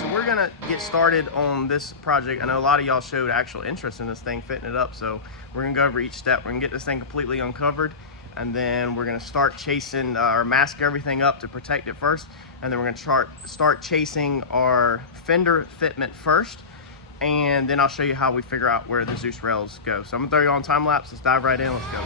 So we're gonna get started on this project. I know a lot of y'all showed actual interest in this thing, fitting it up, so we're gonna go over each step. We're gonna get this thing completely uncovered, and then we're gonna start chasing or mask everything up to protect it first, and then we're gonna start chasing our fender fitment first, and then I'll show you how we figure out where the Zeus rails go. So I'm gonna throw you on time lapse. Let's dive right in. Let's go.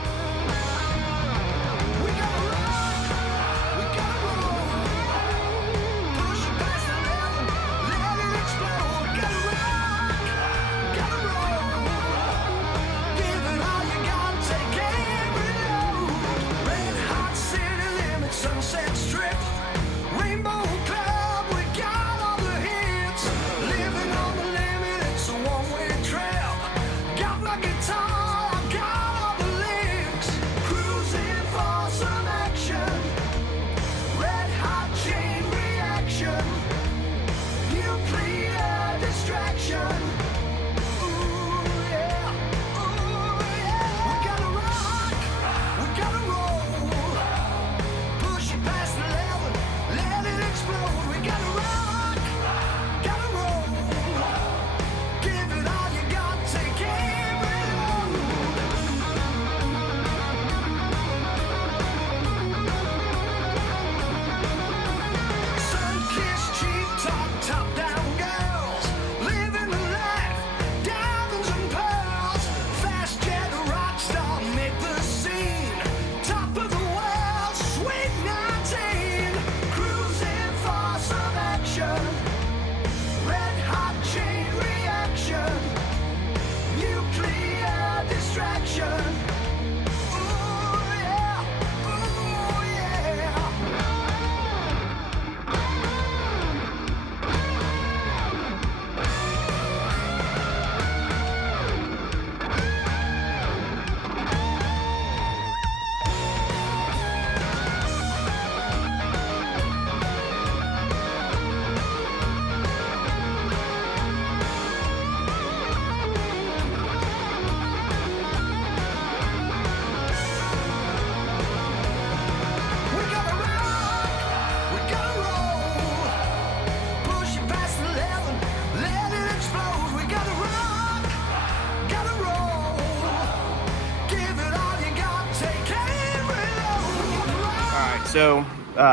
So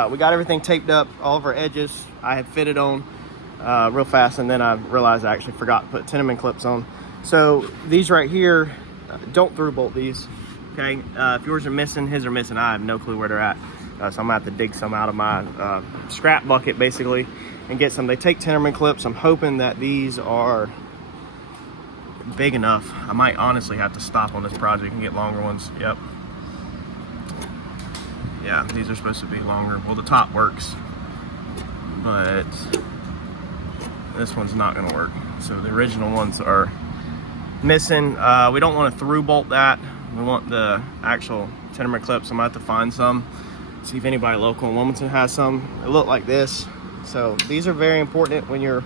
we got everything taped up, all of our edges I had fitted on real fast, and then I realized I actually forgot to put tenement clips on. So these right here, don't through bolt these, okay? If yours are missing, his are missing, I have no clue where they're at. So I'm gonna have to dig some out of my scrap bucket basically and get some. They take tenement clips. I'm hoping that these are big enough. I might honestly have to stop on this project and get longer ones. Yep. Yeah, these are supposed to be longer. Well, the top works, but this one's not gonna work. So the original ones are missing. We don't want to through bolt that. We want the actual tenement clips. I'm gonna have to find some, see if anybody local in Wilmington has some. They look like this. So these are very important when you're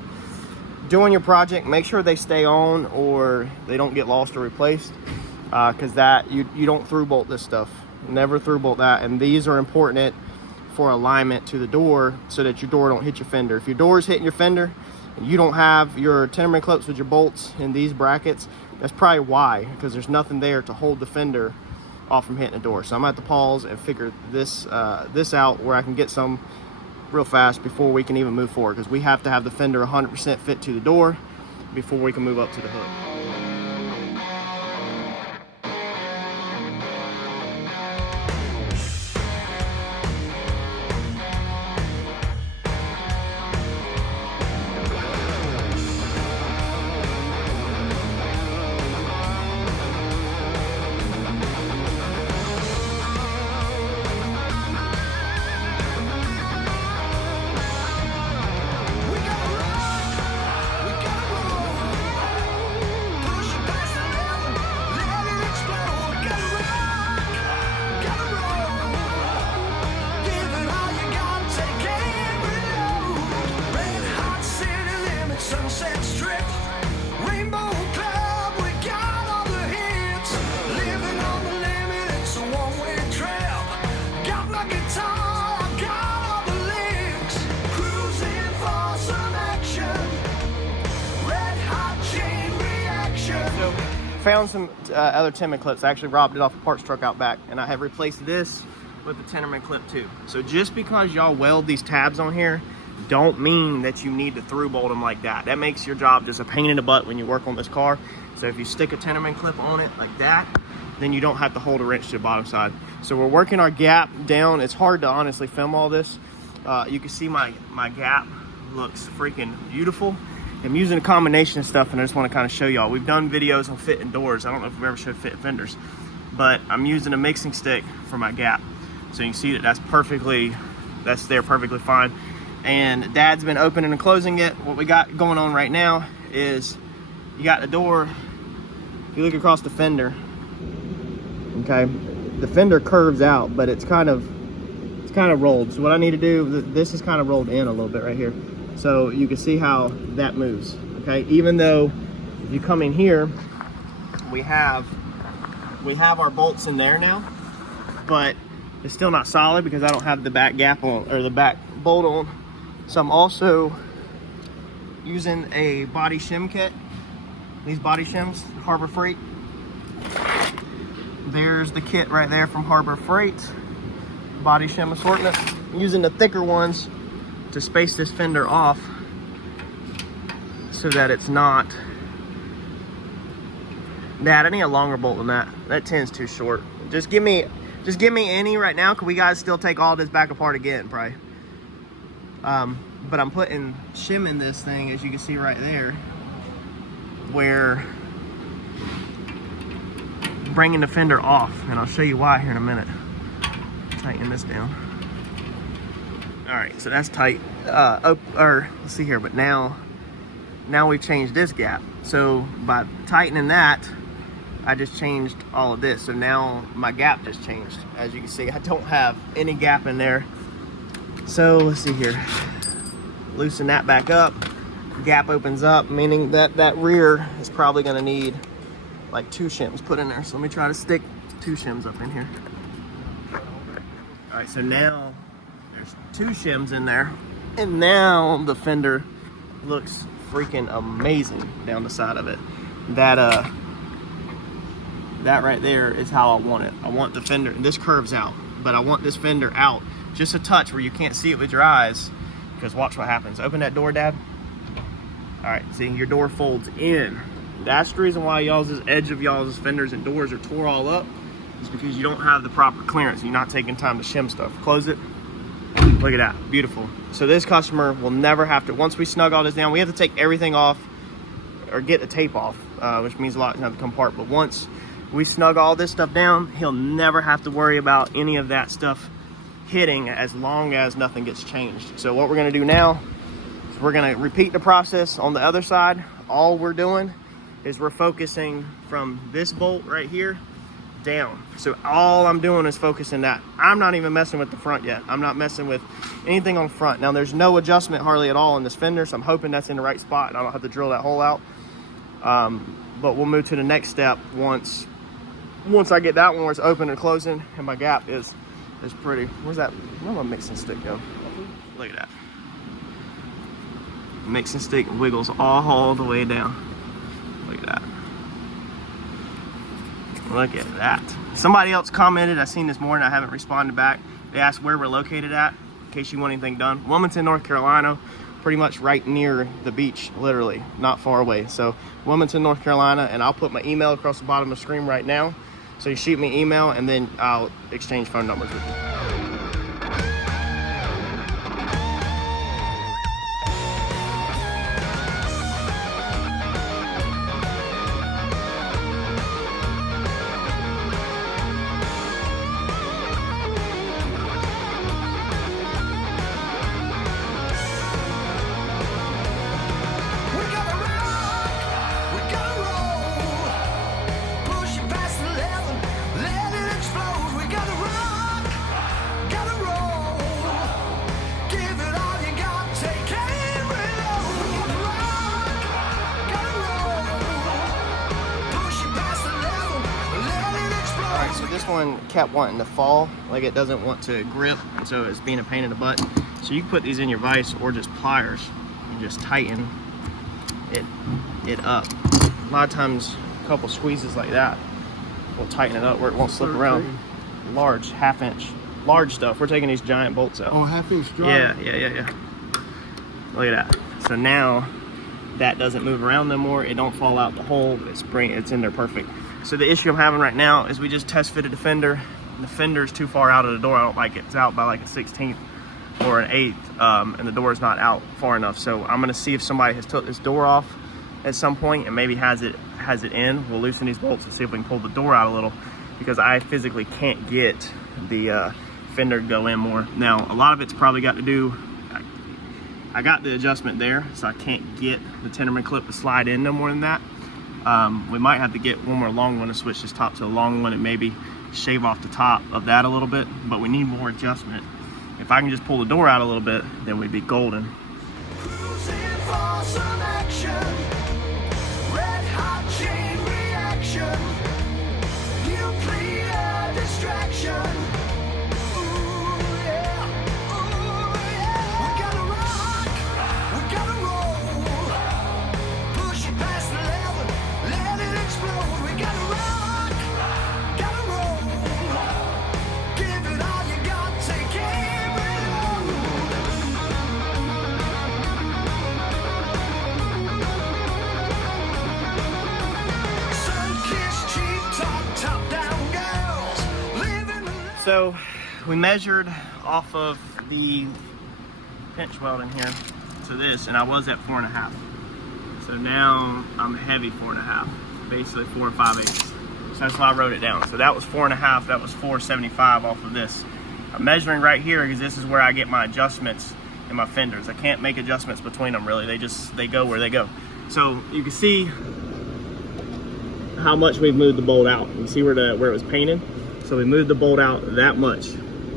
doing your project. Make sure they stay on or they don't get lost or replaced, because that you don't through bolt this stuff. Never through bolt that. And these are important for alignment to the door so that your door don't hit your fender. If your door is hitting your fender and you don't have your tenement clips with your bolts in these brackets, that's probably why, because there's nothing there to hold the fender off from hitting the door. So I'm gonna have to pause and figure this out where I can get some real fast before we can even move forward, because we have to have the fender 100% fit to the door before we can move up to the hood. found some other Tenman clips. I actually robbed it off a parts truck out back, and I have replaced this with the Tenman clip too. So just because y'all weld these tabs on here, don't mean that you need to through bolt them like that. That makes your job just a pain in the butt when you work on this car. So if you stick a Tenman clip on it like that, then you don't have to hold a wrench to the bottom side. So we're working our gap down. It's hard to honestly film all this. You can see my gap looks freaking beautiful. I'm using a combination of stuff, and I just want to kind of show y'all. We've done videos on fitting doors. I don't know if we've ever showed fit fenders, but I'm using a mixing stick for my gap. So you can see that that's there perfectly fine. And Dad's been opening and closing it. What we got going on right now is you got the door. If you look across the fender, okay, the fender curves out, but it's kind of rolled. So what I need to do, this is kind of rolled in a little bit right here. So you can see how that moves, okay? Even though if you come in here, we have our bolts in there now, but it's still not solid because I don't have the back gap on, or the back bolt on. So I'm also using a body shim kit. These body shims, Harbor Freight. There's the kit right there from Harbor Freight. Body shim assortment. I'm using the thicker ones to space this fender off so that it's not. Dad, I need a longer bolt than that. That 10's too short. Just give me any right now, because we guys still take all this back apart again, probably. But I'm putting shim in this thing, as you can see right there, where bringing the fender off, and I'll show you why here in a minute. Tighten this down. All right, so that's tight. Let's see here, but now we've changed this gap. So by tightening that, I just changed all of this. So now my gap just changed. As you can see, I don't have any gap in there. So let's see here. Loosen that back up. Gap opens up, meaning that rear is probably gonna need like 2 shims put in there. So let me try to stick 2 shims up in here. All right, so now there's 2 shims in there, and now the fender looks freaking amazing down the side of it. That right there is how I want it. I want the fender, and this curves out, but I want this fender out just a touch where you can't see it with your eyes, because watch what happens. Open that door, Dad. All right, see, your door folds in. That's the reason why y'all's edge of y'all's fenders and doors are tore all up, is because you don't have the proper clearance. You're not taking time to shim stuff. Close it. Look at that, beautiful. So this customer will never have to, once we snug all this down, we have to take everything off or get the tape off, which means a lot have to come apart. But once we snug all this stuff down, he'll never have to worry about any of that stuff hitting, as long as nothing gets changed. So what we're gonna do now is we're gonna repeat the process on the other side. All we're doing is we're focusing from this bolt right here down. So all I'm doing is focusing that. I'm not even messing with the front yet. I'm not messing with anything on the front. Now there's no adjustment hardly at all in this fender, so I'm hoping that's in the right spot and I don't have to drill that hole out. But we'll move to the next step once I get that one where it's open and closing and my gap is pretty. Where's my mixing stick go? Look at that. Mixing stick wiggles all the way down. Look at that. Look at that. Somebody else commented, I seen this morning, I haven't responded back. They asked where we're located at, in case you want anything done. Wilmington, North Carolina, pretty much right near the beach, literally, not far away. So Wilmington, North Carolina, and I'll put my email across the bottom of the screen right now. So you shoot me an email, and then I'll exchange phone numbers with you. This one kept wanting to fall, like it doesn't want to grip, and so it's being a pain in the butt. So you can put these in your vise or just pliers and just tighten it up. A lot of times a couple squeezes like that will tighten it up where it won't slip around. Large, half-inch, large stuff. We're taking these giant bolts out. Oh, half-inch drive. Yeah. Look at that. So now that doesn't move around no more. It don't fall out the hole. It's in there perfect. So the issue I'm having right now is we just test fitted the fender. The fender's too far out of the door. I don't like it. It's out by like a 16th or an 8th, and the door is not out far enough. So I'm gonna see if somebody has took this door off at some point and maybe has it in. We'll loosen these bolts and see if we can pull the door out a little, because I physically can't get the fender to go in more. Now, a lot of it's probably got to do, I got the adjustment there, so I can't get the Tenderman clip to slide in no more than that. We might have to get one more long one to switch this top to a long one and maybe shave off the top of that a little bit, but we need more adjustment. If I can just pull the door out a little bit, then we'd be golden. Cruising for some action, red hot chain reaction, nuclear distraction. Ooh yeah, we gotta rock, we gotta roll, push it past 11, let it explode. We gotta rock, gotta roll, give it all you got, take every load. Sun-kissed cheap top-down girls, living the life. So we measured off of the pinch weld in here to this, and I was at 4.5. So now I'm heavy 4.5, basically 4 5/8. So that's why I wrote it down. So that was 4.5, that was 475 off of this. I'm measuring right here because this is where I get my adjustments in my fenders. I can't make adjustments between them really. They go where they go. So you can see how much we've moved the bolt out. You see where it was painted? So we moved the bolt out that much,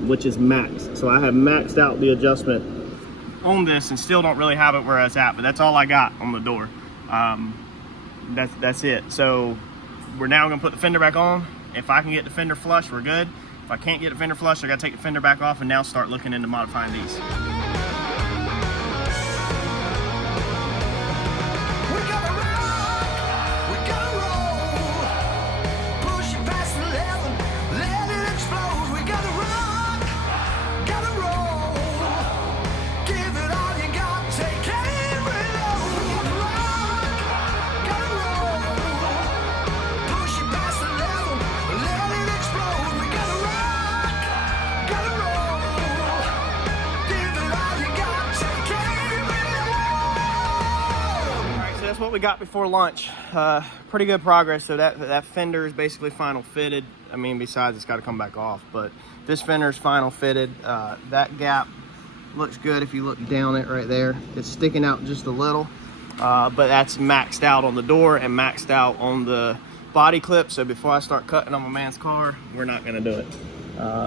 which is max. So I have maxed out the adjustment on this and still don't really have it where it's at, but that's all I got on the door. That's it. So we're now gonna put the fender back on. If I can get the fender flush, we're good. If I can't get the fender flush, I gotta take the fender back off and now start looking into modifying these. We gotta rock, we gotta roll, push it past 11, let it explode. We gotta rock, gotta roll, give it all you got, take every load. Rock, gotta roll, push it past 11, let it explode. We gotta rock, gotta roll, give it all you got, take every load. All right, so that's what we got before lunch. Pretty good progress. So that fender is basically final fitted. I mean, besides it's got to come back off, but this fender is final fitted. That gap looks good if you look down it right there. It's sticking out just a little, but that's maxed out on the door and maxed out on the body clip. So before I start cutting on my man's car, we're not gonna do it.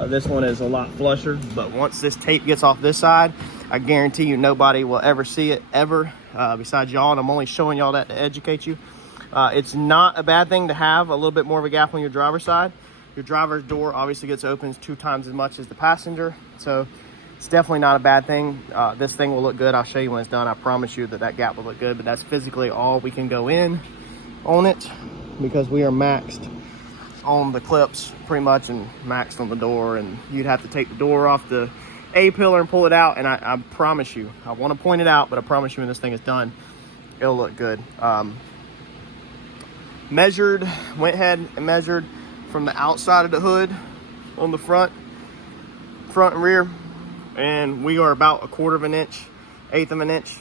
This one is a lot flusher, but once this tape gets off this side, I guarantee you nobody will ever see it ever besides y'all, and I'm only showing y'all that to educate you. It's not a bad thing to have a little bit more of a gap on your driver's side. Your driver's door obviously gets opened 2 times as much as the passenger, so it's definitely not a bad thing. This thing will look good. I'll show you when it's done. I promise you that gap will look good, but that's physically all we can go in on it because we are maxed on the clips pretty much and maxed on the door, and you'd have to take the door off the A-pillar and pull it out, and I promise you, I want to point it out, but I promise you when this thing is done, it'll look good. Went ahead and measured from the outside of the hood on the front and rear, and we are about 1/4 of an inch, 1/8 of an inch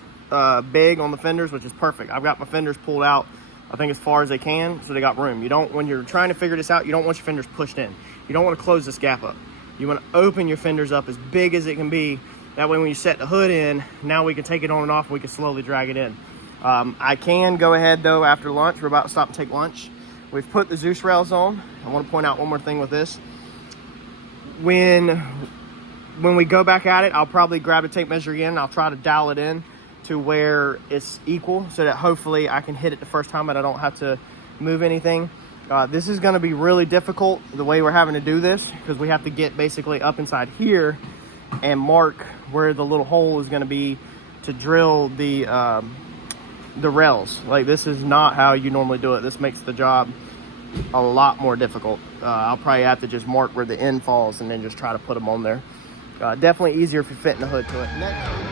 big on the fenders, which is perfect. I've got my fenders pulled out, I think as far as they can, so they got room. You don't, when you're trying to figure this out, you don't want your fenders pushed in. You don't want to close this gap up. You want to open your fenders up as big as it can be. That way when you set the hood in, now we can take it on and off, and we can slowly drag it in. I can go ahead though after lunch. We're about to stop and take lunch. We've put the Zeus rails on. I want to point out one more thing with this. When we go back at it, I'll probably grab a tape measure again. I'll try to dial it in to where it's equal so that hopefully I can hit it the first time and I don't have to move anything. This is going to be really difficult the way we're having to do this, because we have to get basically up inside here and mark where the little hole is going to be to drill the the rails. Like, this is not how you normally do it. This makes the job a lot more difficult. I'll probably have to just mark where the end falls and then just try to put them on there. Definitely easier if you're fitting the hood to it. Next.